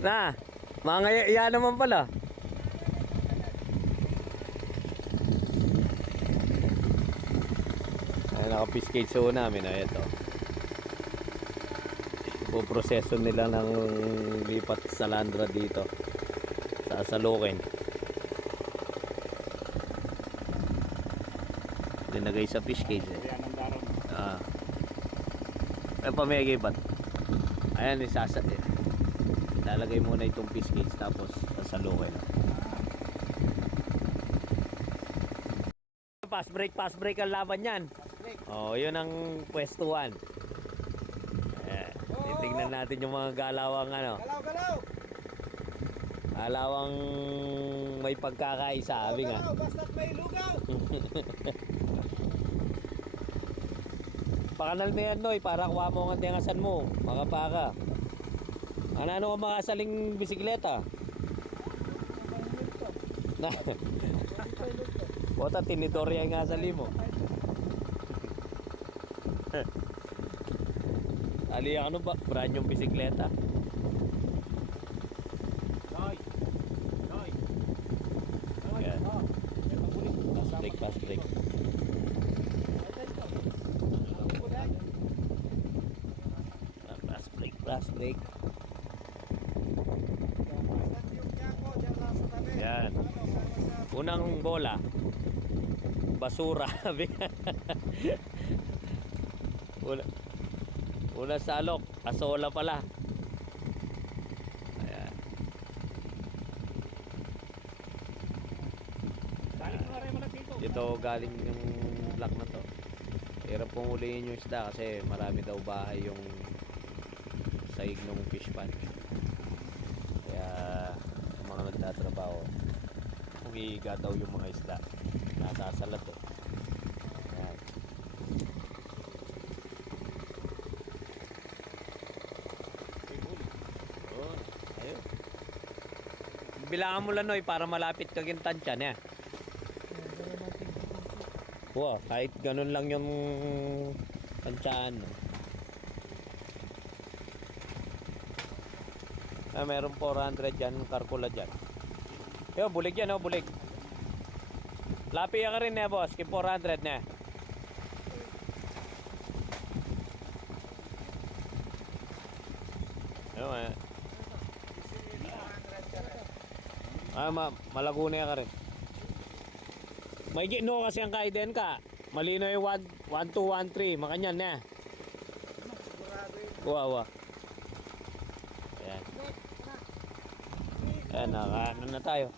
Na, mga iya naman pala. Ay, naka-fish so namin. Ay, ito. Ipoproseso nila ng lipat sa Landra dito. Sa Salukin. Dinagay sa fish cage eh. Ay, pamigay ba't? Ayan, lalagay muna itong fish cage tapos sasalukin. Pass break ang laban yan. Oh, yun ang pwestuhan. Titignan natin yung mga galawang ano. Galawang may pagkakaisa, sabi nga. Basta't may lugaw. Pakanal mo yan, Noy, para kuha mo ang tingasan mo. Makapaka. Ano ang mga saling bisikleta? Na. Bota, tinidorya nga sali mo. Ali, ano ba? Brand yung bisikleta. Yan. Pass break. Pass break. Yan. Unang bola. Basura. Una salok, asola pala. Ayan. Ito galing yung block na to. Hirap pong huliin yung isda kasi marami daw bahay yung saig ng fish pond. Kaya mga nagtatrabaho, umiiga daw yung mga isda. Natasalat to. Ayan. Ayun. Bilangan mo lang, Noy, para malapit ka kintansyan, eh. Wow, kahit ganun lang yung tansyan. Meron 400 dyan, karkula dyan. Yo, bulig yan, oh, bulig. Lapi ka rin, eh, boss. 400 na. Ayun, malaguna ka rin. May gino kasi ang kaiden ka. Malino yung 1, 2, 1, 3. Makanyan na. Wawa. Ayan. Ayan, ano na tayo.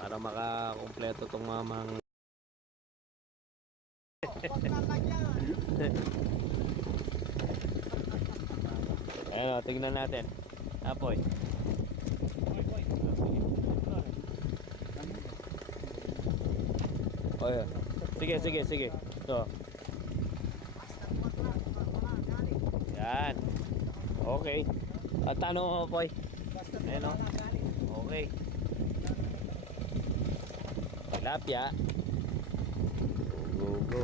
Para makakompleto itong mamang. Ayan, tignan natin. Apoy. Oh, yeah. Sige. Ito. Yan. Okay. At ano, Poy? Ayan, oh. Okay. Tilapia. Go.